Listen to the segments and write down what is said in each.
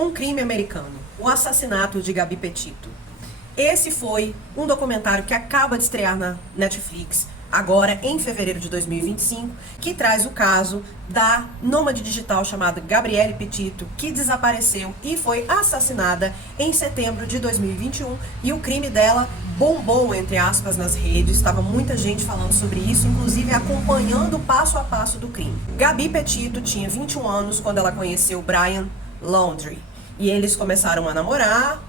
Um crime americano, o assassinato de Gabi Petito. Esse foi um documentário que acaba de estrear na Netflix, agora em fevereiro de 2025, que traz o caso da nômade digital chamada Gabrielle Petito, que desapareceu e foi assassinada em setembro de 2021, e o crime dela bombou, entre aspas, nas redes. Estava muita gente falando sobre isso, inclusive acompanhando o passo a passo do crime. Gabi Petito tinha 21 anos quando ela conheceu Brian Laundrie, e eles começaram a namorar.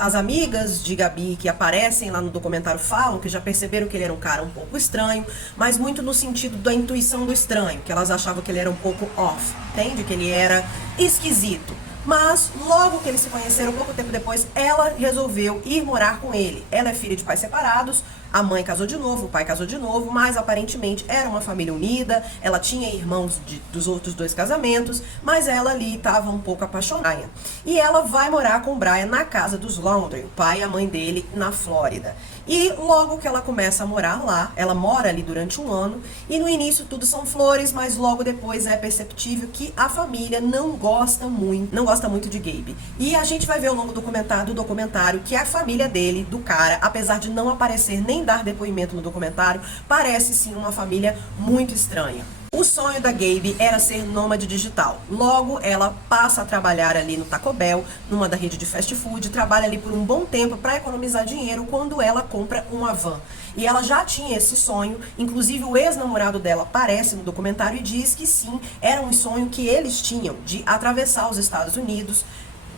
As amigas de Gabi que aparecem lá no documentário falam que já perceberam que ele era um cara um pouco estranho, mas muito no sentido da intuição do estranho, que elas achavam que ele era um pouco off, entende? Que ele era esquisito. Mas logo que eles se conheceram, pouco tempo depois, ela resolveu ir morar com ele. Ela é filha de pais separados, a mãe casou de novo, o pai casou de novo, mas aparentemente era uma família unida, ela tinha irmãos dos outros dois casamentos, mas ela ali estava um pouco apaixonada. E ela vai morar com o Brian na casa dos Laundrie, o pai e a mãe dele, na Flórida. E logo que ela começa a morar lá, ela mora ali durante um ano, e no início tudo são flores, mas logo depois é perceptível que a família não gosta muito de Gabe. E a gente vai ver ao longo do documentário que a família dele, do cara, apesar de não aparecer nem dar depoimento no documentário, parece sim uma família muito estranha. O sonho da Gabe era ser nômade digital. Logo, ela passa a trabalhar ali no Taco Bell, numa da rede de fast food, trabalha ali por um bom tempo para economizar dinheiro quando ela compra uma van. E ela já tinha esse sonho, inclusive o ex-namorado dela aparece no documentário e diz que sim, era um sonho que eles tinham de atravessar os Estados Unidos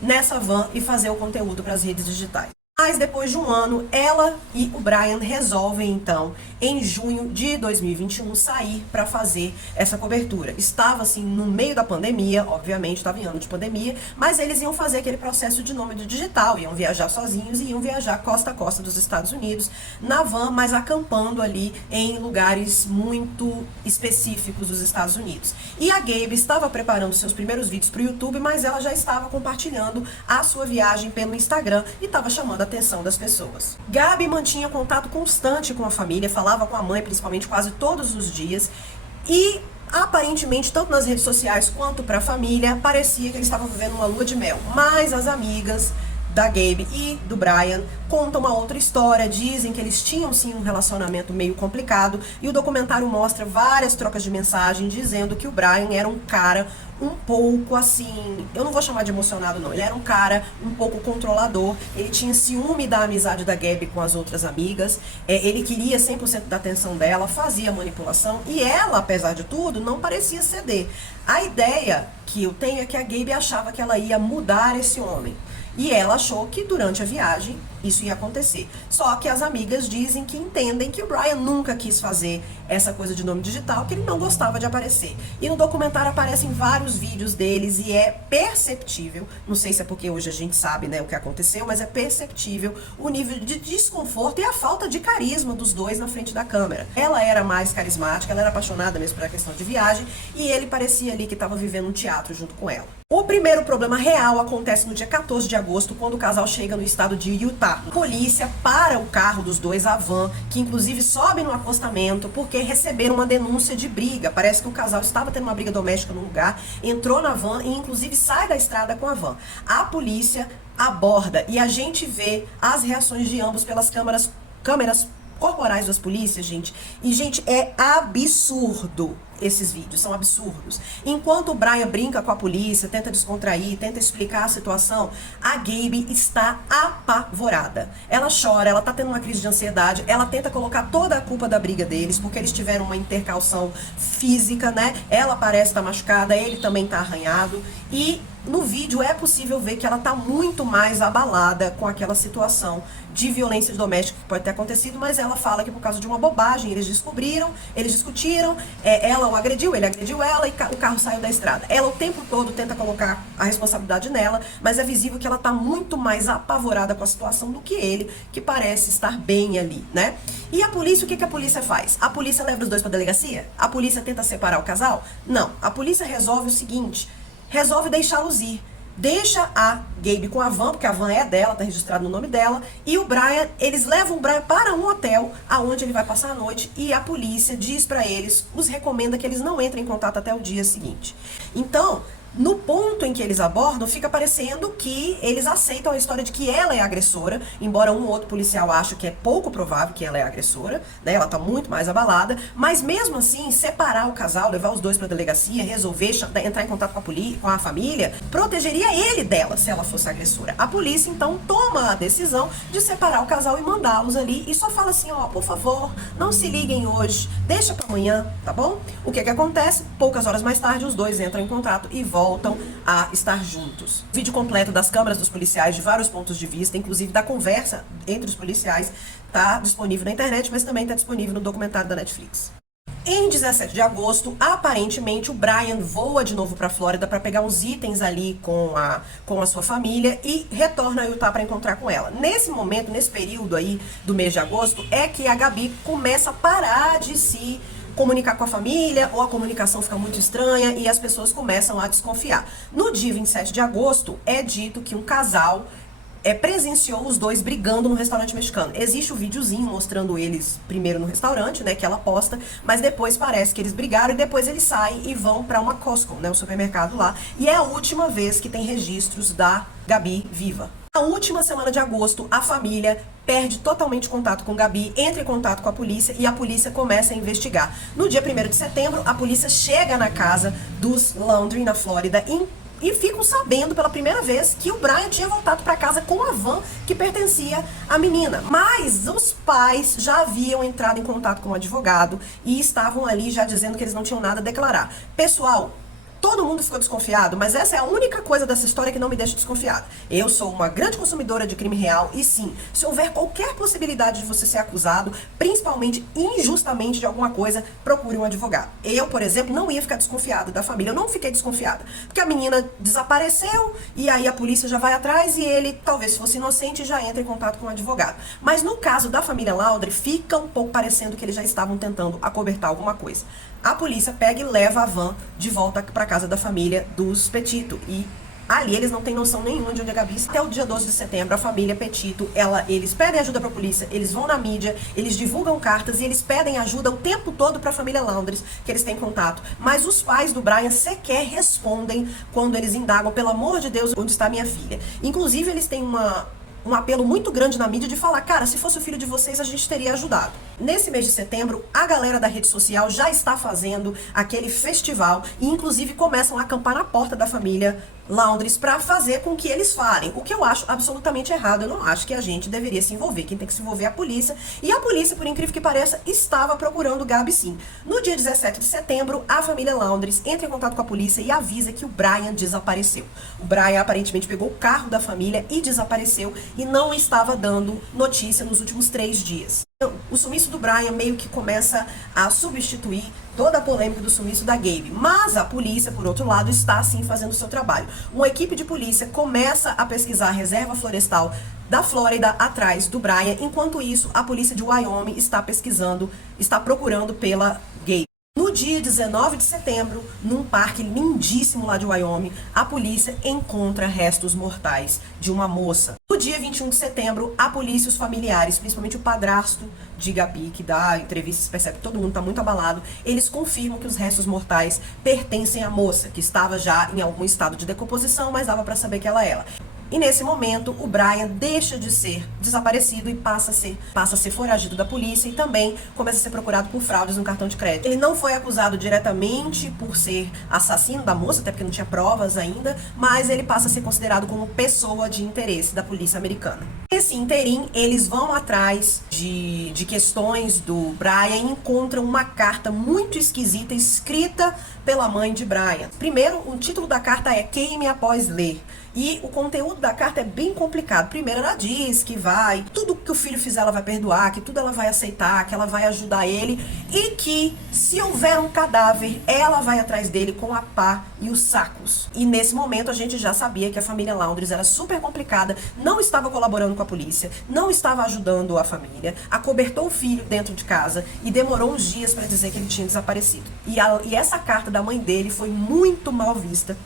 nessa van e fazer o conteúdo para as redes digitais. Mas depois de um ano, ela e o Brian resolvem então, em junho de 2021, sair para fazer essa cobertura. Estava assim no meio da pandemia, obviamente estava em ano de pandemia, mas eles iam fazer aquele processo de nômade digital, iam viajar sozinhos e iam viajar costa a costa dos Estados Unidos na van, mas acampando ali em lugares muito específicos dos Estados Unidos. E a Gabe estava preparando seus primeiros vídeos para o YouTube, mas ela já estava compartilhando a sua viagem pelo Instagram e estava chamando a atenção das pessoas. Gabi mantinha contato constante com a família, falava com a mãe principalmente quase todos os dias, e aparentemente tanto nas redes sociais quanto para a família parecia que eles estavam vivendo uma lua de mel. Mas as amigas da Gabe e do Brian contam uma outra história, dizem que eles tinham sim um relacionamento meio complicado, e o documentário mostra várias trocas de mensagem dizendo que o Brian era um cara um pouco assim, eu não vou chamar de emocionado não, ele era um cara um pouco controlador, ele tinha ciúme da amizade da Gabi com as outras amigas, ele queria 100% da atenção dela, fazia manipulação, e ela, apesar de tudo, não parecia ceder. A ideia que eu tenho é que a Gabi achava que ela ia mudar esse homem, e ela achou que durante a viagem isso ia acontecer. Só que as amigas dizem que entendem que o Brian nunca quis fazer essa coisa de nome digital, que ele não gostava de aparecer. E no documentário aparecem vários vídeos deles e é perceptível, não sei se é porque hoje a gente sabe, né, o que aconteceu, mas é perceptível o nível de desconforto e a falta de carisma dos dois na frente da câmera. Ela era mais carismática, ela era apaixonada mesmo por a questão de viagem, e ele parecia ali que estava vivendo um teatro junto com ela. O primeiro problema real acontece no dia 14 de agosto, quando o casal chega no estado de Utah. A polícia para o carro dos dois, a van, que inclusive sobe no acostamento porque receberam uma denúncia de briga. Parece que o casal estava tendo uma briga doméstica no lugar, entrou na van e inclusive sai da estrada com a van. A polícia aborda e a gente vê as reações de ambos pelas câmeras corporais das polícias, gente. E, gente, é absurdo. Esses vídeos são absurdos. Enquanto o Brian brinca com a polícia, tenta descontrair, tenta explicar a situação, a Gabe está apavorada. Ela chora, ela tá tendo uma crise de ansiedade, ela tenta colocar toda a culpa da briga deles, porque eles tiveram uma intercalção física, né? Ela parece estar machucada, ele também tá arranhado, e no vídeo é possível ver que ela tá muito mais abalada com aquela situação de violência doméstica que pode ter acontecido, mas ela fala que por causa de uma bobagem eles discutiram, ela o agrediu, ele agrediu ela e o carro saiu da estrada. Ela o tempo todo tenta colocar a responsabilidade nela, mas é visível que ela tá muito mais apavorada com a situação do que ele, que parece estar bem ali, né? E a polícia, o que a polícia faz? A polícia leva os dois pra delegacia? A polícia tenta separar o casal? Não, a polícia resolve o seguinte, resolve deixá-los ir. Deixa a Gabe com a van, porque a van é dela, tá registrado no nome dela, e o Brian, eles levam o Brian para um hotel, aonde ele vai passar a noite, e a polícia diz pra eles, os recomenda que eles não entrem em contato até o dia seguinte. Então, No ponto em que eles abordam, fica parecendo que eles aceitam a história de que ela é agressora, embora um ou outro policial ache que é pouco provável que ela é agressora, né? Ela tá muito mais abalada, mas mesmo assim, separar o casal, levar os dois pra delegacia, resolver entrar em contato com a polícia, com a família, protegeria ele dela se ela fosse agressora. A polícia então toma a decisão de separar o casal e mandá-los ali e só fala assim, ó, por favor, não se liguem hoje, deixa pra amanhã, tá bom? O que acontece? Poucas horas mais tarde, os dois entram em contato e voltam a estar juntos. O vídeo completo das câmeras dos policiais, de vários pontos de vista, inclusive da conversa entre os policiais, tá disponível na internet, mas também tá disponível no documentário da Netflix. Em 17 de agosto, aparentemente, o Brian voa de novo para a Flórida para pegar uns itens ali com a sua família e retorna a Utah para encontrar com ela. Nesse momento, nesse período aí do mês de agosto, é que a Gabi começa a parar de se comunicar com a família, ou a comunicação fica muito estranha e as pessoas começam a desconfiar. No dia 27 de agosto, é dito que um casal presenciou os dois brigando no restaurante mexicano. Existe o videozinho mostrando eles primeiro no restaurante, né, que ela posta, mas depois parece que eles brigaram e depois eles saem e vão para uma Costco, né, o supermercado lá. E é a última vez que tem registros da Gabi viva. Na última semana de agosto, a família perde totalmente contato com Gabi, entra em contato com a polícia e a polícia começa a investigar. No dia 1º de setembro, a polícia chega na casa dos Laundrie, na Flórida, e ficam sabendo pela primeira vez que o Brian tinha voltado para casa com a van que pertencia à menina. Mas os pais já haviam entrado em contato com o advogado e estavam ali já dizendo que eles não tinham nada a declarar. Pessoal, todo mundo ficou desconfiado, mas essa é a única coisa dessa história que não me deixa desconfiada. Eu sou uma grande consumidora de crime real e sim, se houver qualquer possibilidade de você ser acusado, principalmente injustamente de alguma coisa, procure um advogado. Eu, por exemplo, não ia ficar desconfiada da família, eu não fiquei desconfiada, porque a menina desapareceu e aí a polícia já vai atrás e ele, talvez se fosse inocente, já entra em contato com um advogado. Mas no caso da família Laundrie, fica um pouco parecendo que eles já estavam tentando acobertar alguma coisa. A polícia pega e leva a van de volta para casa da família dos Petito. E ali eles não têm noção nenhuma de onde a Gabi está. Até o dia 12 de setembro, a família Petito, eles pedem ajuda para a polícia, eles vão na mídia, eles divulgam cartas e eles pedem ajuda o tempo todo para a família Laundrie, que eles têm contato. Mas os pais do Brian sequer respondem quando eles indagam, pelo amor de Deus, onde está minha filha. Inclusive, eles têm um apelo muito grande na mídia de falar, cara, se fosse o filho de vocês, a gente teria ajudado. Nesse mês de setembro, a galera da rede social já está fazendo aquele festival e inclusive começam a acampar na porta da família Laundrie para fazer com que eles falem, o que eu acho absolutamente errado. Eu não acho que a gente deveria se envolver, quem tem que se envolver é a polícia, e a polícia, por incrível que pareça, estava procurando o Gabi sim. No dia 17 de setembro, a família Laundrie entra em contato com a polícia e avisa que o Brian desapareceu. O Brian aparentemente pegou o carro da família e desapareceu e não estava dando notícia nos últimos 3 dias. O sumiço do Brian meio que começa a substituir toda a polêmica do sumiço da Gabi. Mas a polícia, por outro lado, está sim fazendo o seu trabalho. Uma equipe de polícia começa a pesquisar a reserva florestal da Flórida atrás do Brian. Enquanto isso, a polícia de Wyoming está pesquisando, está procurando pela Gabi. No dia 19 de setembro, num parque lindíssimo lá de Wyoming, a polícia encontra restos mortais de uma moça. No dia 21 de setembro, a polícia e os familiares, principalmente o padrasto de Gabi, que dá entrevistas, percebe que todo mundo está muito abalado, eles confirmam que os restos mortais pertencem à moça, que estava já em algum estado de decomposição, mas dava para saber que ela era. E nesse momento, o Brian deixa de ser desaparecido e passa a ser foragido da polícia e também começa a ser procurado por fraudes no cartão de crédito. Ele não foi acusado diretamente por ser assassino da moça, até porque não tinha provas ainda, mas ele passa a ser considerado como pessoa de interesse da polícia americana. Nesse interim, eles vão atrás de questões do Brian e encontram uma carta muito esquisita escrita pela mãe de Brian. Primeiro, o título da carta é Queime após ler. E o conteúdo da carta é bem complicado. Primeiro, ela diz que tudo que o filho fizer ela vai perdoar, que tudo ela vai aceitar, que ela vai ajudar ele e que se houver um cadáver, ela vai atrás dele com a pá e os sacos. E nesse momento a gente já sabia que a família Laundrie era super complicada, não estava colaborando com a polícia, não estava ajudando a família, acobertou o filho dentro de casa e demorou uns dias para dizer que ele tinha desaparecido. E essa carta da mãe dele foi muito mal vista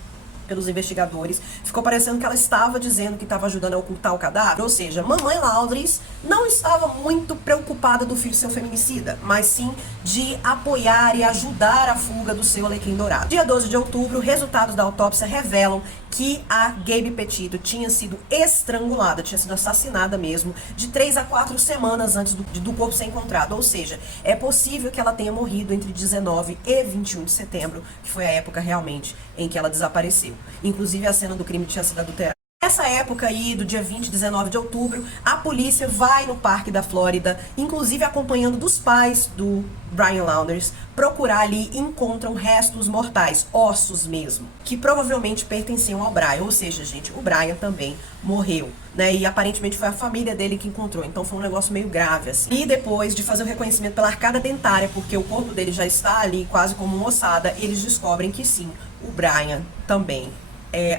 pelos investigadores. Ficou parecendo que ela estava dizendo que estava ajudando a ocultar o cadáver. Ou seja, mamãe Laundrie não estava muito preocupada do filho ser um feminicida, mas sim de apoiar e ajudar a fuga do seu alecrim dourado. Dia 12 de outubro, resultados da autópsia revelam que a Gaby Petito tinha sido estrangulada, tinha sido assassinada mesmo, de 3 a 4 semanas antes do corpo ser encontrado. Ou seja, é possível que ela tenha morrido entre 19 e 21 de setembro, que foi a época realmente em que ela desapareceu. Inclusive, a cena do crime tinha sido adulterada. Nessa época aí, do dia 20 e 19 de outubro, a polícia vai no parque da Flórida, inclusive acompanhando dos pais do Brian Launders, procurar ali e encontram restos mortais, ossos mesmo, que provavelmente pertenciam ao Brian. Ou seja, gente, o Brian também morreu, né? E aparentemente foi a família dele que encontrou, então foi um negócio meio grave, assim. E depois de fazer o reconhecimento pela arcada dentária, porque o corpo dele já está ali quase como uma ossada, eles descobrem que sim, o Brian também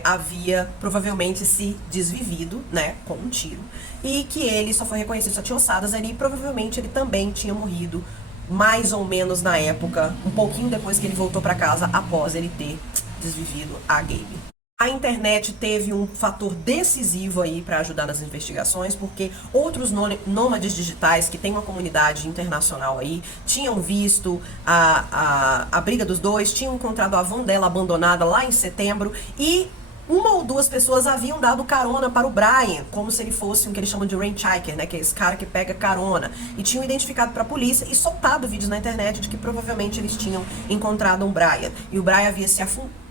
havia provavelmente se desvivido, né, com um tiro, e que ele só foi reconhecido, só tinha ossadas ali, e provavelmente ele também tinha morrido mais ou menos na época, um pouquinho depois que ele voltou para casa, após ele ter desvivido a Gaby. A internet teve um fator decisivo aí para ajudar nas investigações, porque outros nômades digitais que têm uma comunidade internacional aí tinham visto a briga dos dois, tinham encontrado a van dela abandonada lá em setembro e uma ou duas pessoas haviam dado carona para o Brian, como se ele fosse um que eles chamam de rainchiker, né, que é esse cara que pega carona, e tinham identificado para a polícia e soltado vídeos na internet de que provavelmente eles tinham encontrado um Brian. E o Brian havia se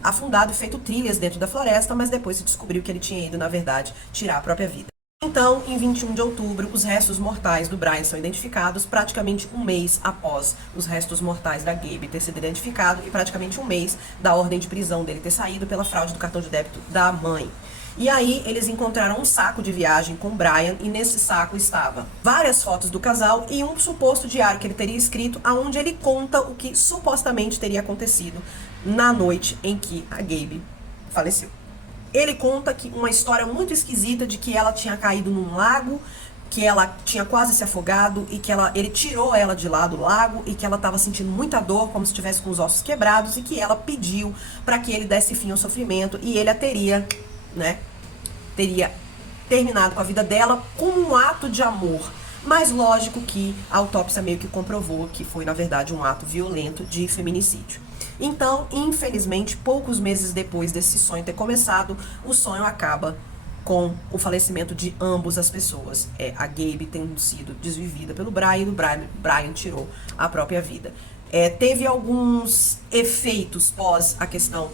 afundado e feito trilhas dentro da floresta, mas depois se descobriu que ele tinha ido, na verdade, tirar a própria vida. Então, em 21 de outubro, os restos mortais do Brian são identificados praticamente um mês após os restos mortais da Gaby ter sido identificado e praticamente um mês da ordem de prisão dele ter saído pela fraude do cartão de débito da mãe. E aí, eles encontraram um saco de viagem com o Brian e nesse saco estava várias fotos do casal e um suposto diário que ele teria escrito, onde ele conta o que supostamente teria acontecido na noite em que a Gaby faleceu. Ele conta que uma história muito esquisita de que ela tinha caído num lago, que ela tinha quase se afogado e que ele tirou ela de lá do lago e que ela estava sentindo muita dor, como se estivesse com os ossos quebrados, e que ela pediu para que ele desse fim ao sofrimento e ele a teria, né, teria terminado com a vida dela como um ato de amor. Mas lógico que a autópsia meio que comprovou que foi, na verdade, um ato violento de feminicídio. Então, infelizmente, poucos meses depois desse sonho ter começado, o sonho acaba com o falecimento de ambas as pessoas. A Gaby tendo sido desvivida pelo Brian e o Brian tirou a própria vida. Teve alguns efeitos pós a questão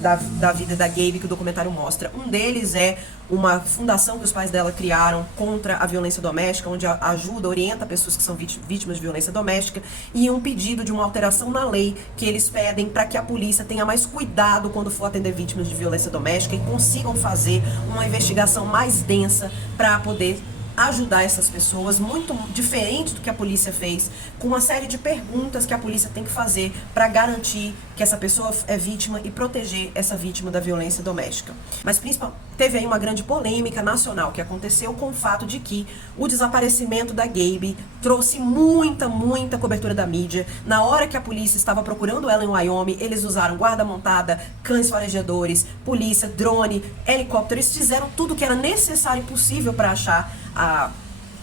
da vida da Gaby que o documentário mostra. Um deles é uma fundação que os pais dela criaram contra a violência doméstica, onde ajuda, orienta pessoas que são vítimas de violência doméstica, e um pedido de uma alteração na lei que eles pedem para que a polícia tenha mais cuidado quando for atender vítimas de violência doméstica e consigam fazer uma investigação mais densa para poder ajudar essas pessoas, muito diferente do que a polícia fez, com uma série de perguntas que a polícia tem que fazer para garantir que essa pessoa é vítima e proteger essa vítima da violência doméstica. Mas principalmente teve aí uma grande polêmica nacional que aconteceu com o fato de que o desaparecimento da Gaby trouxe muita cobertura da mídia. Na hora que a polícia estava procurando ela em Wyoming, eles usaram guarda montada, cães farejadores, polícia, drone, helicóptero, eles fizeram tudo que era necessário e possível para achar a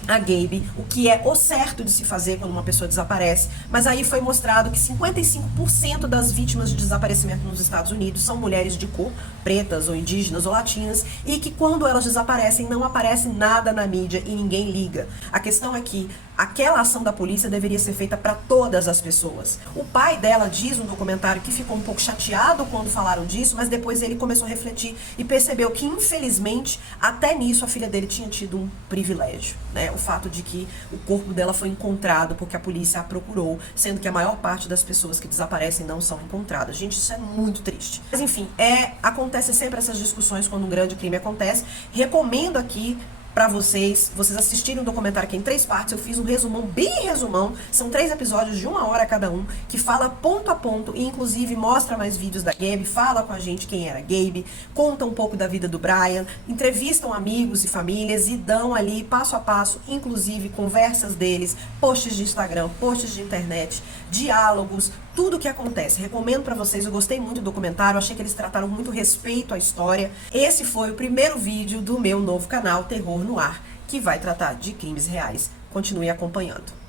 Gaby, o que é o certo de se fazer quando uma pessoa desaparece. Mas aí foi mostrado que 55% das vítimas de desaparecimento nos Estados Unidos são mulheres de cor, pretas ou indígenas ou latinas, e que quando elas desaparecem não aparece nada na mídia e ninguém liga. A questão é que aquela ação da polícia deveria ser feita para todas as pessoas. O pai dela diz no documentário que ficou um pouco chateado quando falaram disso, mas depois ele começou a refletir e percebeu que, infelizmente, até nisso a filha dele tinha tido um privilégio, né? O fato de que o corpo dela foi encontrado porque a polícia a procurou, sendo que a maior parte das pessoas que desaparecem não são encontradas. Gente, isso é muito triste. Mas enfim, acontece sempre essas discussões quando um grande crime acontece. Recomendo aqui pra vocês assistirem um documentário que é em 3 partes. Eu fiz um resumão, bem resumão, são 3 episódios de 1 hora cada um, que fala ponto a ponto e inclusive mostra mais vídeos da Gaby, fala com a gente quem era a Gaby, conta um pouco da vida do Brian, entrevistam amigos e famílias e dão ali passo a passo, inclusive conversas deles, posts de Instagram, posts de internet, diálogos, tudo o que acontece. Recomendo pra vocês, eu gostei muito do documentário, achei que eles trataram muito respeito à história. Esse foi o primeiro vídeo do meu novo canal Terror no Ar, que vai tratar de crimes reais. Continue acompanhando.